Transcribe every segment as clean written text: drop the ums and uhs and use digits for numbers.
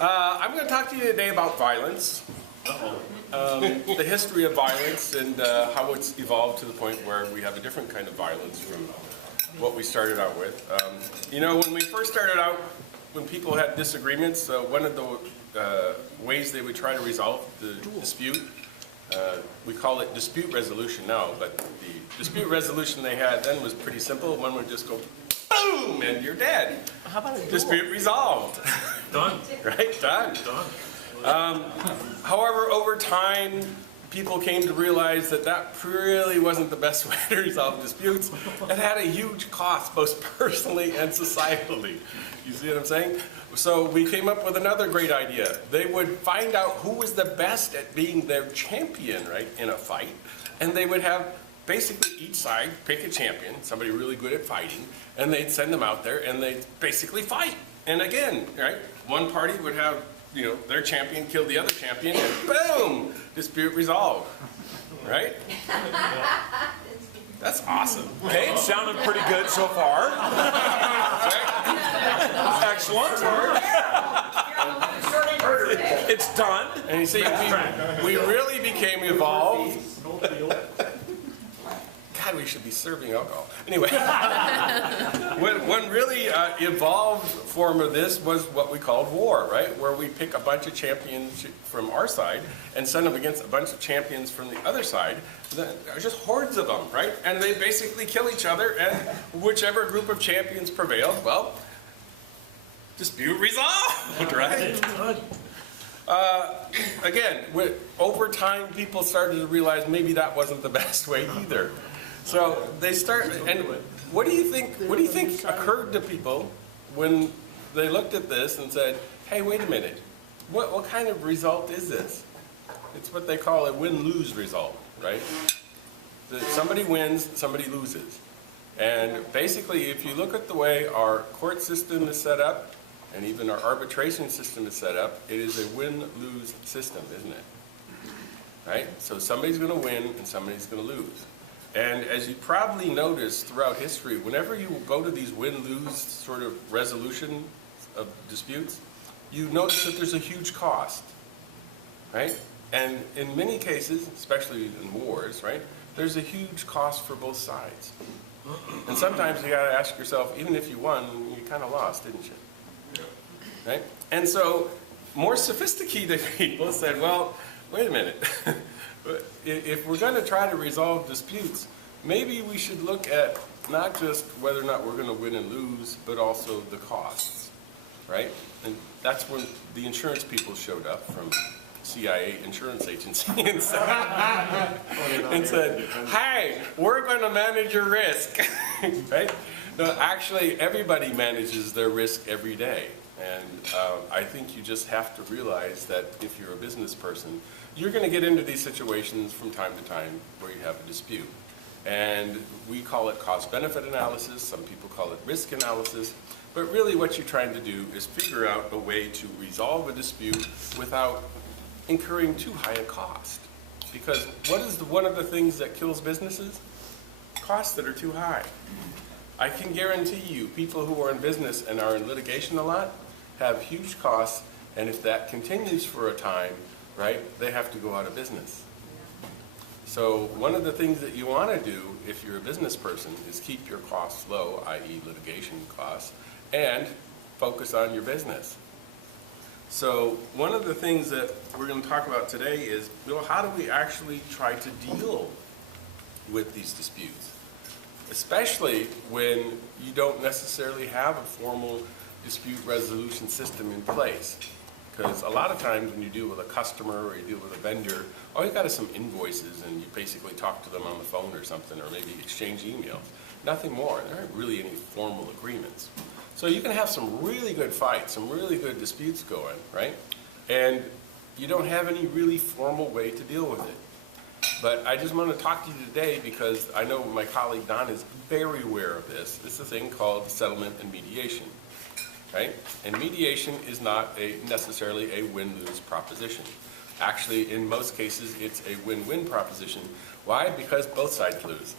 I'm going to talk to you today about violence, the history of violence, and how it's evolved to the point where we have a different kind of violence from what we started out with. You know, when we first started out, when people had disagreements, one of the ways they would try to resolve the dispute, we call it dispute resolution now, but the dispute resolution they had then was pretty simple. One would just go, boom, and you're dead. How about a dispute resolved. Done. Right? Done. Done. However, over time, people came to realize that that really wasn't the best way to resolve disputes. It had a huge cost, both personally and societally. You see what I'm saying? So we came up with another great idea. They would find out who was the best at being their champion, right, in a fight, and they would have basically each side pick a champion, somebody really good at fighting, and they'd send them out there and they'd basically fight. And again, right, one party would have, you know, their champion kill the other champion, and boom, dispute resolved, right? That's awesome. Okay, it sounded pretty good so far. Excellent. It's done. And you see, we really became evolved. God, we should be serving alcohol. Anyway, one really evolved form of this was what we called war, right? Where we pick a bunch of champions from our side and send them against a bunch of champions from the other side. Just hordes of them, right? And they basically kill each other, and whichever group of champions prevailed, well, dispute resolved, right? Again, over time, people started to realize maybe that wasn't the best way either. So they start, and what do you think occurred to people when they looked at this and said, hey, wait a minute, what kind of result is this? It's what they call a win-lose result, right? That somebody wins, somebody loses. And basically, if you look at the way our court system is set up, and even our arbitration system is set up, it is a win-lose system, isn't it? Right? So somebody's going to win and somebody's going to lose. And as you probably noticed throughout history, whenever you go to these win-lose sort of resolution of disputes, you notice that there's a huge cost, right? And in many cases, especially in wars, right, there's a huge cost for both sides. And sometimes you got to ask yourself, even if you won, you kind of lost, didn't you? Right? And so more sophisticated people said, well, wait a minute. If we're going to try to resolve disputes, maybe we should look at not just whether or not we're going to win and lose, but also the costs, right? And that's when the insurance people showed up from CIA insurance agency and said, hey, we're going to manage your risk, right? No, actually, everybody manages their risk every day. And I think you just have to realize that if you're a business person, you're going to get into these situations from time to time where you have a dispute. And we call it cost-benefit analysis. Some people call it risk analysis. But really what you're trying to do is figure out a way to resolve a dispute without incurring too high a cost. Because what is one of the things that kills businesses? Costs that are too high. I can guarantee you, people who are in business and are in litigation a lot have huge costs, and if that continues for a time, right, they have to go out of business. So one of the things that you want to do if you're a business person is keep your costs low, i.e. litigation costs, and focus on your business. So one of the things that we're going to talk about today is, well, how do we actually try to deal with these disputes? Especially when you don't necessarily have a formal dispute resolution system in place. Because a lot of times when you deal with a customer or you deal with a vendor, all you got is some invoices and you basically talk to them on the phone or something, or maybe exchange emails. Nothing more. There aren't really any formal agreements. So you can have some really good fights, some really good disputes going, right? And you don't have any really formal way to deal with it. But I just want to talk to you today because I know my colleague Don is very aware of this. It's a thing called settlement and mediation, right? And mediation is not necessarily a win-lose proposition. Actually, in most cases, it's a win-win proposition. Why? Because both sides lose.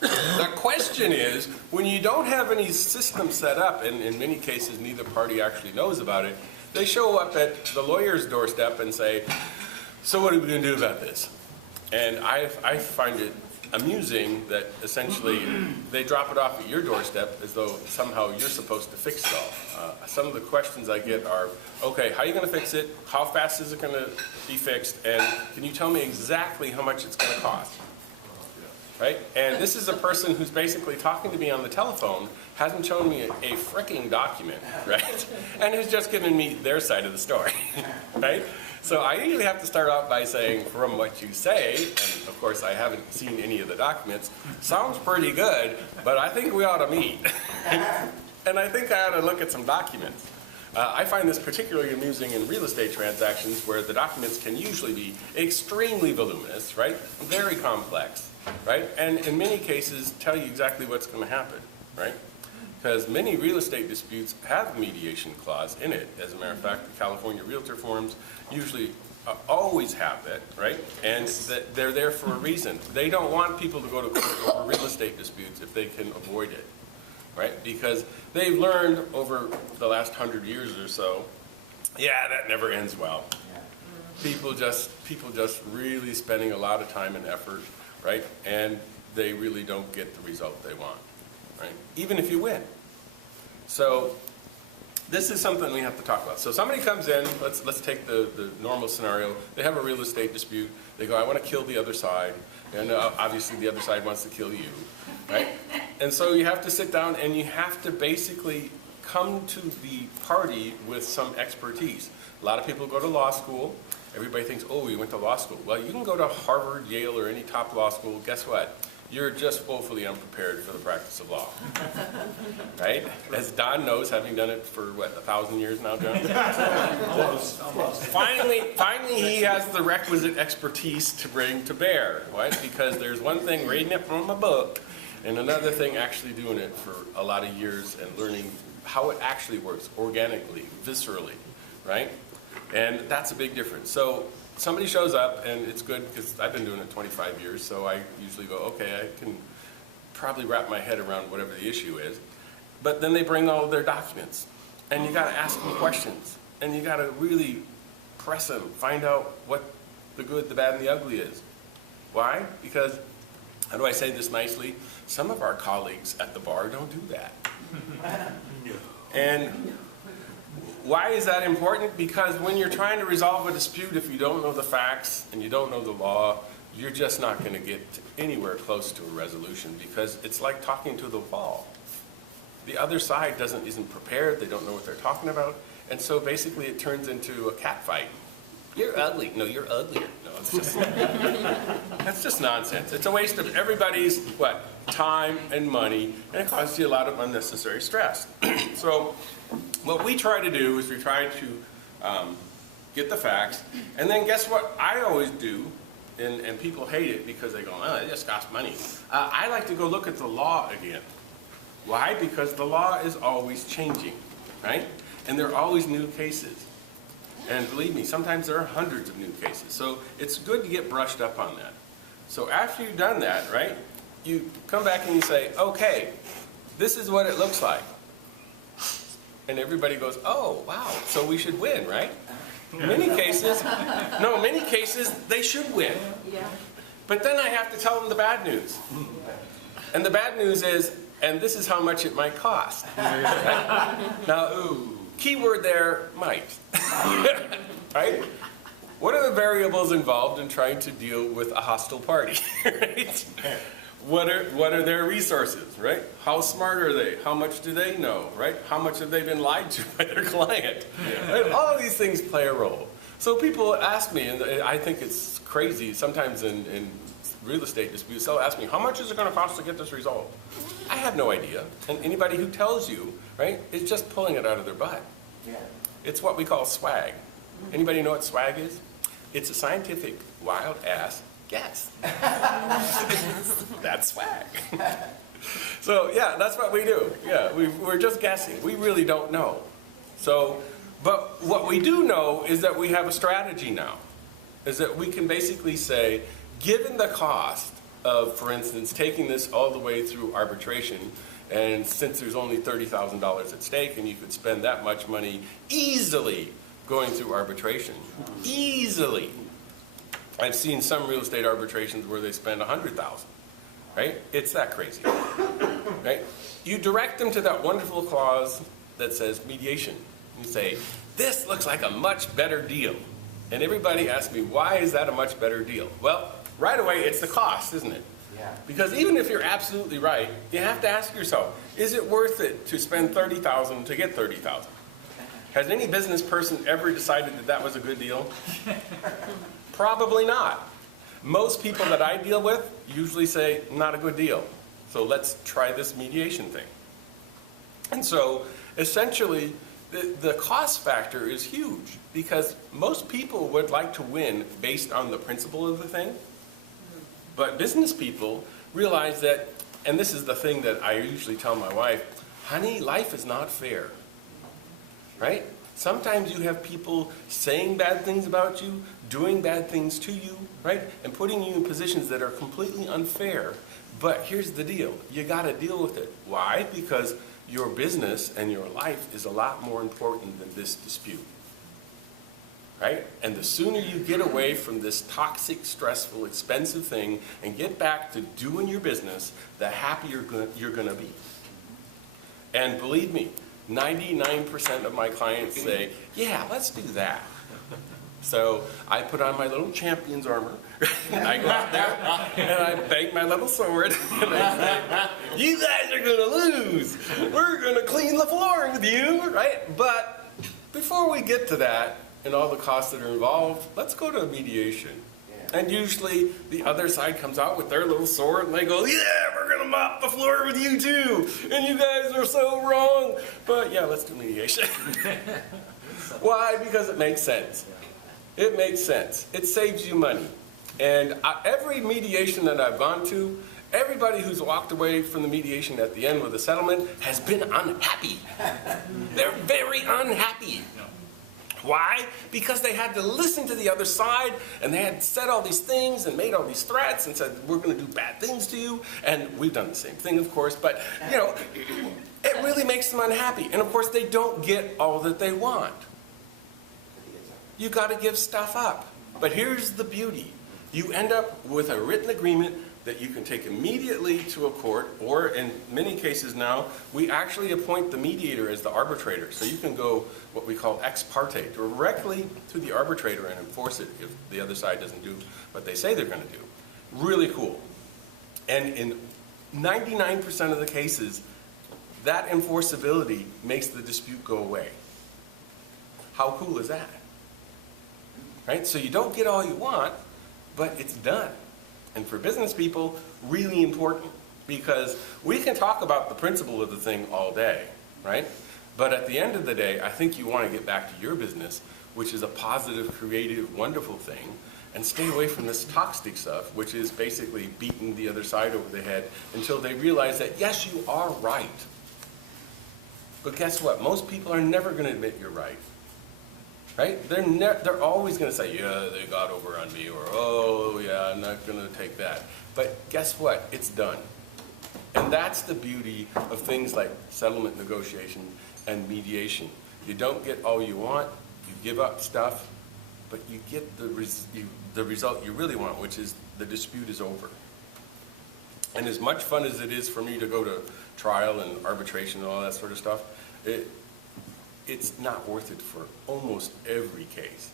The question is, when you don't have any system set up, and in many cases neither party actually knows about it, they show up at the lawyer's doorstep and say, so what are we going to do about this? And I find it amusing that essentially they drop it off at your doorstep as though somehow you're supposed to fix it all. Some of the questions I get are, okay, how are you going to fix it? How fast is it going to be fixed? And can you tell me exactly how much it's going to cost? Right? And this is a person who's basically talking to me on the telephone, hasn't shown me a fricking document, right? And has just given me their side of the story, right? So I usually have to start out by saying, from what you say, and of course I haven't seen any of the documents, sounds pretty good, but I think we ought to meet. And I think I ought to look at some documents. I find this particularly amusing in real estate transactions where the documents can usually be extremely voluminous, right? Very complex, right? And in many cases tell you exactly what's going to happen, right? Because many real estate disputes have a mediation clause in it. As a matter of fact, the California realtor forms usually always have that, right? And they're there for a reason. They don't want people to go to court over real estate disputes if they can avoid it, right? Because they've learned over the last 100 years or so, yeah, that never ends well. People just really spending a lot of time and effort, right? And they really don't get the result they want, right? Even if you win. So this is something we have to talk about. So somebody comes in, let's take the normal scenario. They have a real estate dispute. They go, I want to kill the other side. And obviously the other side wants to kill you, right? And so you have to sit down and you have to basically come to the party with some expertise. A lot of people go to law school. Everybody thinks, oh, you went to law school. Well, you can go to Harvard, Yale, or any top law school. Guess what? You're just woefully unprepared for the practice of law, right? As Don knows, having done it for, what, 1,000 years now, John? Almost. Finally, he has the requisite expertise to bring to bear, right? Because there's one thing reading it from a book, and another thing actually doing it for a lot of years and learning how it actually works organically, viscerally, right? And that's a big difference. So somebody shows up, and it's good because I've been doing it 25 years, so I usually go, okay, I can probably wrap my head around whatever the issue is. But then they bring all of their documents, and you got to ask them questions, and you got to really press them, find out what the good, the bad, and the ugly is. Why? Because, how do I say this nicely? Some of our colleagues at the bar don't do that. And why is that important? Because when you're trying to resolve a dispute, if you don't know the facts and you don't know the law, you're just not going to get anywhere close to a resolution because it's like talking to the wall. The other side isn't prepared, they don't know what they're talking about, and so basically it turns into a cat fight. You're ugly. No, you're uglier. No, it's just, that's just nonsense. It's a waste of everybody's, what, time and money, and it causes you a lot of unnecessary stress. So what we try to do is we try to get the facts, and then guess what I always do, and people hate it because they go, oh, it just costs money. I like to go look at the law again. Why? Because the law is always changing, right? And there are always new cases. And believe me, sometimes there are hundreds of new cases. So it's good to get brushed up on that. So after you've done that, right, you come back and you say, okay, this is what it looks like. And everybody goes, oh, wow, so we should win, right? Many cases, they should win. Yeah. But then I have to tell them the bad news. And the bad news is, and this is how much it might cost. Now, keyword there, might. Right? What are the variables involved in trying to deal with a hostile party? Right? What are their resources, right? How smart are they? How much do they know, right? How much have they been lied to by their client? Right? All of these things play a role. So people ask me, and I think it's crazy, sometimes in real estate disputes, they'll ask me, how much is it going to cost to get this result? I have no idea. And anybody who tells you, right, is just pulling it out of their butt. Yeah. It's what we call swag. Anybody know what swag is? It's a scientific wild ass guess. That's swag. So yeah, that's what we do. Yeah, we're just guessing. We really don't know. So, but what we do know is that we have a strategy now. Is that we can basically say, given the cost, of, for instance, taking this all the way through arbitration, and since there's only $30,000 at stake and you could spend that much money easily going through arbitration, easily. I've seen some real estate arbitrations where they spend $100,000, right? It's that crazy, right? You direct them to that wonderful clause that says mediation. You say, this looks like a much better deal. And everybody asks me, why is that a much better deal? Well, right away, it's the cost, isn't it? Yeah. Because even if you're absolutely right, you have to ask yourself, is it worth it to spend $30,000 to get $30,000? Has any business person ever decided that that was a good deal? Probably not. Most people that I deal with usually say, not a good deal. So let's try this mediation thing. And so essentially, the cost factor is huge because most people would like to win based on the principle of the thing. But business people realize that, and this is the thing that I usually tell my wife, honey, life is not fair, right? Sometimes you have people saying bad things about you, doing bad things to you, right? And putting you in positions that are completely unfair. But here's the deal, you gotta deal with it. Why? Because your business and your life is a lot more important than this dispute, right? And the sooner you get away from this toxic, stressful, expensive thing and get back to doing your business, the happier you're gonna be. And believe me, 99% of my clients say, yeah, let's do that. So I put on my little champion's armor, and I go out there, and I bang my little sword, and I say, you guys are going to lose. We're going to clean the floor with you, right? But before we get to that, and all the costs that are involved, let's go to mediation. And usually the other side comes out with their little sword, and they go, yeah, we're going to mop the floor with you too, and you guys are so wrong. But yeah, let's do mediation. Why? Because it makes sense. It makes sense. It saves you money. And every mediation that I've gone to, everybody who's walked away from the mediation at the end with a settlement has been unhappy. They're very unhappy. Why? Because they had to listen to the other side, and they had said all these things and made all these threats and said, we're going to do bad things to you. And we've done the same thing, of course, but you know, it really makes them unhappy. And of course, they don't get all that they want. You got to give stuff up. But here's the beauty. You end up with a written agreement that you can take immediately to a court, or in many cases now, we actually appoint the mediator as the arbitrator. So you can go what we call ex parte, directly to the arbitrator and enforce it if the other side doesn't do what they say they're going to do. Really cool. And in 99% of the cases, that enforceability makes the dispute go away. How cool is that? Right? So you don't get all you want, but it's done. And for business people, really important, because we can talk about the principle of the thing all day, right? But at the end of the day, I think you want to get back to your business, which is a positive, creative, wonderful thing, and stay away from this toxic stuff, which is basically beating the other side over the head until they realize that, yes, you are right. But guess what? Most people are never going to admit you're right. Right? They're always going to say, yeah, they got over on me, or, oh, yeah, I'm not going to take that. But guess what? It's done. And that's the beauty of things like settlement negotiation and mediation. You don't get all you want, you give up stuff, but you get the result you really want, which is the dispute is over. And as much fun as it is for me to go to trial and arbitration and all that sort of stuff, it's not worth it for almost every case.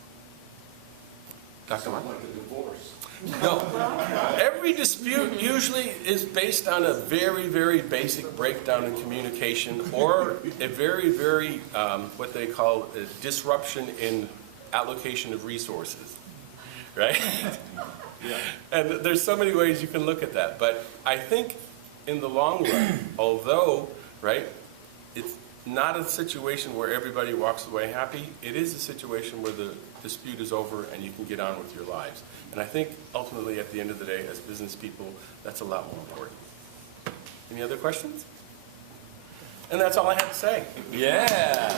Dr. Mark? Like a divorce. No. Every dispute usually is based on a very, very basic breakdown in communication, or a very, very, what they call a disruption in allocation of resources, right? Yeah. And there's so many ways you can look at that. But I think in the long run, although, right, it's not a situation where everybody walks away happy. It is a situation where the dispute is over and you can get on with your lives. And I think ultimately at the end of the day, as business people, that's a lot more important. Any other questions? And that's all I have to say. Yeah.